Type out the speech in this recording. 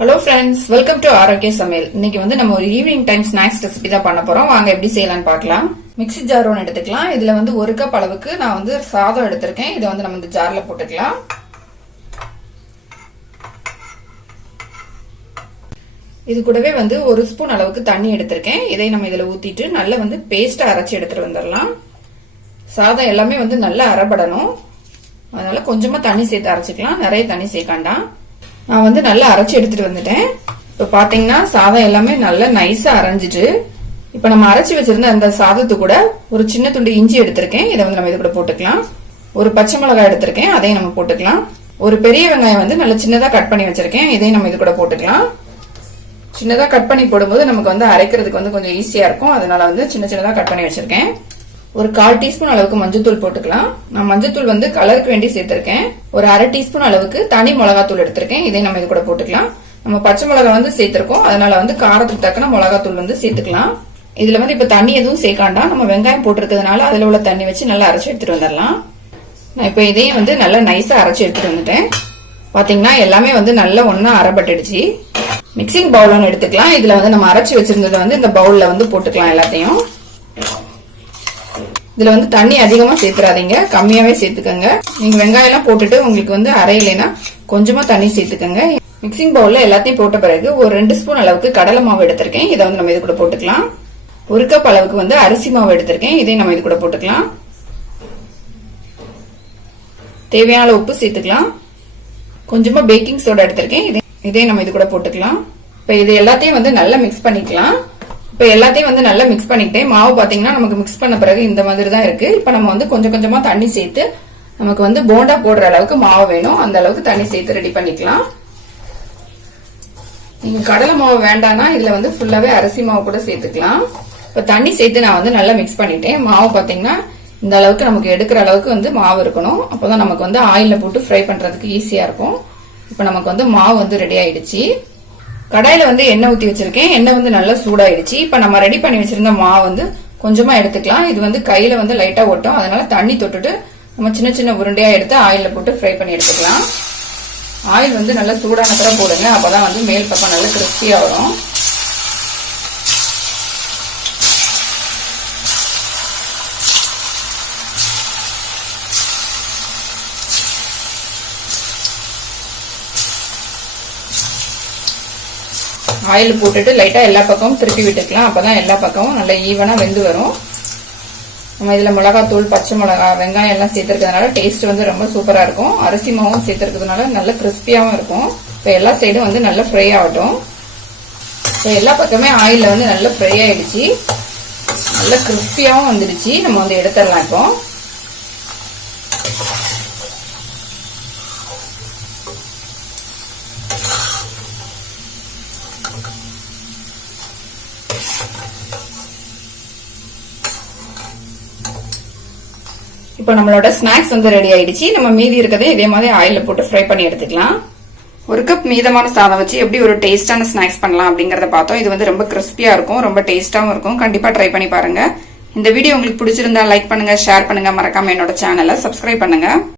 Hello friends, welcome to ஆரோக்கிய சமையல். இன்னைக்கு வந்து நம்ம ஒரு ஈவினிங் டைம் ஸ்நாக்ஸ் ரெசிபி தான் பண்ண போறோம். வாங்க எப்படி செய்யலாம்னு பார்க்கலாம். மிக்ஸி ஜார் ஒன்று எடுத்துக்கலாம். இதுல வந்து 1 கப் அளவுக்கு நான் வந்து சாதம் எடுத்திருக்கேன். இதை வந்து நம்ம இந்த ஜார்ல போட்டுக்கலாம். இது கூடவே வந்து 1 ஸ்பூன் அளவுக்கு தண்ணி எடுத்திருக்கேன். இதை நம்ம இதுல ஊத்திட்டு நல்லா வந்து பேஸ்டா அரைச்சி எடுத்துட்டு வந்துடலாம். சாதம் எல்லாமே வந்து நல்லா அரைப்படணும். அதனால கொஞ்சமா தண்ணி சேர்த்து அரைச்சிக்கலாம். நிறைய தண்ணி சேர்க்காண்டாம். நான் வந்து நல்லா அரைச்சி எடுத்துட்டு வந்துட்டேன். இப்ப பாத்தீங்கன்னா சாதம் எல்லாமே நல்லா நைஸா அரைஞ்சிட்டு, இப்ப நம்ம அரைச்சி வச்சிருந்த அந்த சாதத்து கூட ஒரு சின்ன துண்டு இஞ்சி எடுத்திருக்கேன். இதை வந்து நம்ம இது கூட போட்டுக்கலாம். ஒரு பச்சை மிளகாய் எடுத்திருக்கேன், அதையும் நம்ம போட்டுக்கலாம். ஒரு பெரிய வெங்காயம் வந்து நல்லா சின்னதா கட் பண்ணி வச்சிருக்கேன். இதையும் நம்ம இது கூட போட்டுக்கலாம். சின்னதா கட் பண்ணி போடும்போது நமக்கு வந்து அரைக்கிறதுக்கு வந்து கொஞ்சம் ஈஸியா இருக்கும். அதனால வந்து சின்னதா கட் பண்ணி வச்சிருக்கேன். ஒரு 1/4 டீஸ்பூன் அளவுக்கு மஞ்சத்தூள் போட்டுக்கலாம். நான் மஞ்சத்தூள் வந்து கலருக்கு வேண்டி சேர்த்திருக்கேன். ஒரு 1/2 டீஸ்பூன் அளவுக்கு தனி மிளகாத்தூள் எடுத்திருக்கேன். இதை நம்ம இது கூட போட்டுக்கலாம். நம்ம பச்சை மிளகாய் வந்து சேர்த்திருக்கோம். அதனால வந்து காரத்துக்கு தக்கன மிளகாத்தூள் வந்து சேர்த்துக்கலாம். இதுல வந்து இப்ப தண்ணி எதுவும் சேர்க்காண்டா. நம்ம வெங்காயம் போட்டிருக்கிறதுனால அதுல உள்ள தண்ணி வச்சு நல்லா அரைச்சி எடுத்துட்டு வந்துடலாம். நான் இப்ப இதையும் வந்து நல்லா நைஸா அரைச்சி எடுத்துட்டு வந்துட்டேன். பாத்தீங்கன்னா எல்லாமே வந்து நல்லா ஒன்னா அரைப்பட்டுடுச்சு. மிக்சிங் பவுல் ஒன்று எடுத்துக்கலாம். இதுல வந்து நம்ம அரைச்சி வச்சிருந்ததை வந்து இந்த பவுல்ல வந்து போட்டுக்கலாம் எல்லாத்தையும். இதுல வந்து தண்ணி அதிகமா சேர்த்துறாதீங்க, கம்மியாவே சேர்த்துக்கங்க. நீங்க வெங்காயம் எல்லாம் போட்டுட்டு உங்களுக்கு வந்து அரையிலைனா கொஞ்சமா தண்ணி சேர்த்துக்கங்க. மிக்சிங் பவுல்ல எல்லாத்தையும் போட்ட பிறகு ஒரு 2 ஸ்பூன் அளவுக்கு கடலை மாவு எடுத்திருக்கேன். இதை வந்து நம்ம இது கூட போட்டுக்கலாம். 1 கப் அளவுக்கு வந்து அரிசி மாவு எடுத்திருக்கேன். இதையும் நம்ம இது கூட போட்டுக்கலாம். தேவையான உப்பு சேர்த்துக்கலாம். கொஞ்சமா பேக்கிங் சோடா எடுத்திருக்கேன். இதையும் நம்ம இது கூட போட்டுக்கலாம். இப்ப இது எல்லாத்தையும் வந்து நல்லா மிக்ஸ் பண்ணிக்கலாம். இப்ப எல்லாத்தையும் வந்து நல்லா மிக்ஸ் பண்ணிட்டேன். மாவு பாத்தீங்கன்னா நமக்கு மிக்ஸ் பண்ண பிறகு இந்த மாதிரி தான் இருக்கு. இப்ப நம்ம வந்து கொஞ்சம் கொஞ்சமா தண்ணி சேர்த்து நமக்கு வந்து போண்டா போடுற அளவுக்கு மாவு வேணும், அந்த அளவுக்கு தண்ணி சேர்த்து ரெடி பண்ணிக்கலாம். நீங்க கடலை மாவு வேண்டாம்னா இதுல வந்து ஃபுல்லாவே அரிசி மாவு கூட சேர்த்துக்கலாம். இப்ப தண்ணி சேர்த்து நான் வந்து நல்லா மிக்ஸ் பண்ணிட்டேன். மாவு பாத்தீங்கன்னா இந்த அளவுக்கு நமக்கு எடுக்கிற அளவுக்கு வந்து மாவு இருக்கணும். அப்பதான் நமக்கு வந்து ஆயில்ல போட்டு ஃப்ரை பண்றதுக்கு ஈஸியா இருக்கும். இப்ப நமக்கு வந்து மாவு வந்து ரெடி ஆயிடுச்சு. கடாயில வந்து எண்ணெய் ஊத்தி வச்சிருக்கேன். எண்ணெய் வந்து நல்லா சூடாயிடுச்சு. இப்ப நம்ம ரெடி பண்ணி வச்சிருந்த மாவு வந்து கொஞ்சமா எடுத்துக்கலாம். இது வந்து கையில வந்து லைட்டா ஒட்டும். அதனால தண்ணி தொட்டுட்டு நம்ம சின்ன சின்ன உருண்டையா எடுத்து ஆயில்ல போட்டு ஃப்ரை பண்ணி எடுத்துக்கலாம். ஆயில் வந்து நல்லா சூடானப்பறம் போடுங்க. அப்பதான் வந்து மேல் பக்கம் நல்லா கிறிஸ்பியா வரும். ஆயில் போட்டுட்டு லைட்டா எல்லா பக்கமும் திருப்பி விட்டுக்கலாம். அப்பதான் எல்லா பக்கமும் நல்லா ஈவனா வெந்து வரும். நம்ம இதுல மிளகாத்தூள், பச்சை மிளகாய், வெங்காயம் எல்லாம் சேர்த்திருக்கிறதுனால டேஸ்ட் வந்து ரொம்ப சூப்பரா இருக்கும். அரிசி மாவும் சேர்த்திருக்கிறதுனால நல்ல கிறிஸ்பியாவும் இருக்கும். இப்ப எல்லா சைடும் வந்து நல்லா ஃப்ரை ஆகட்டும். இப்ப எல்லா பக்கமே ஆயில்ல வந்து நல்லா ஃப்ரை ஆயிடுச்சு. நல்லா கிறிஸ்பியாவும் வந்துடுச்சு. நம்ம வந்து எடுத்துடலாம். இப்போ இப்போ நம்மளோட ஸ்நாக்ஸ் வந்து ரெடி ஆயிடுச்சு. நம்ம மீதி இருக்கதே இதே மாதிரி ஆயில்ல போட்டு ஃப்ரை பண்ணி எடுத்துக்கலாம். 1 கப் மீதமான சாதம் வச்சு எப்படி ஒரு டேஸ்டான ஸ்நாக்ஸ் பண்ணலாம் அப்படிங்கறத பார்த்தோம். இது வந்து ரொம்ப கிறிஸ்பியா இருக்கும், ரொம்ப டேஸ்டாவும் இருக்கும். கண்டிப்பா ட்ரை பண்ணி பாருங்க. இந்த வீடியோ உங்களுக்கு பிடிச்சிருந்தா லைக் பண்ணுங்க, ஷேர் பண்ணுங்க, மறக்காம என்னோட சேனலை சப்ஸ்கிரைப் பண்ணுங்க.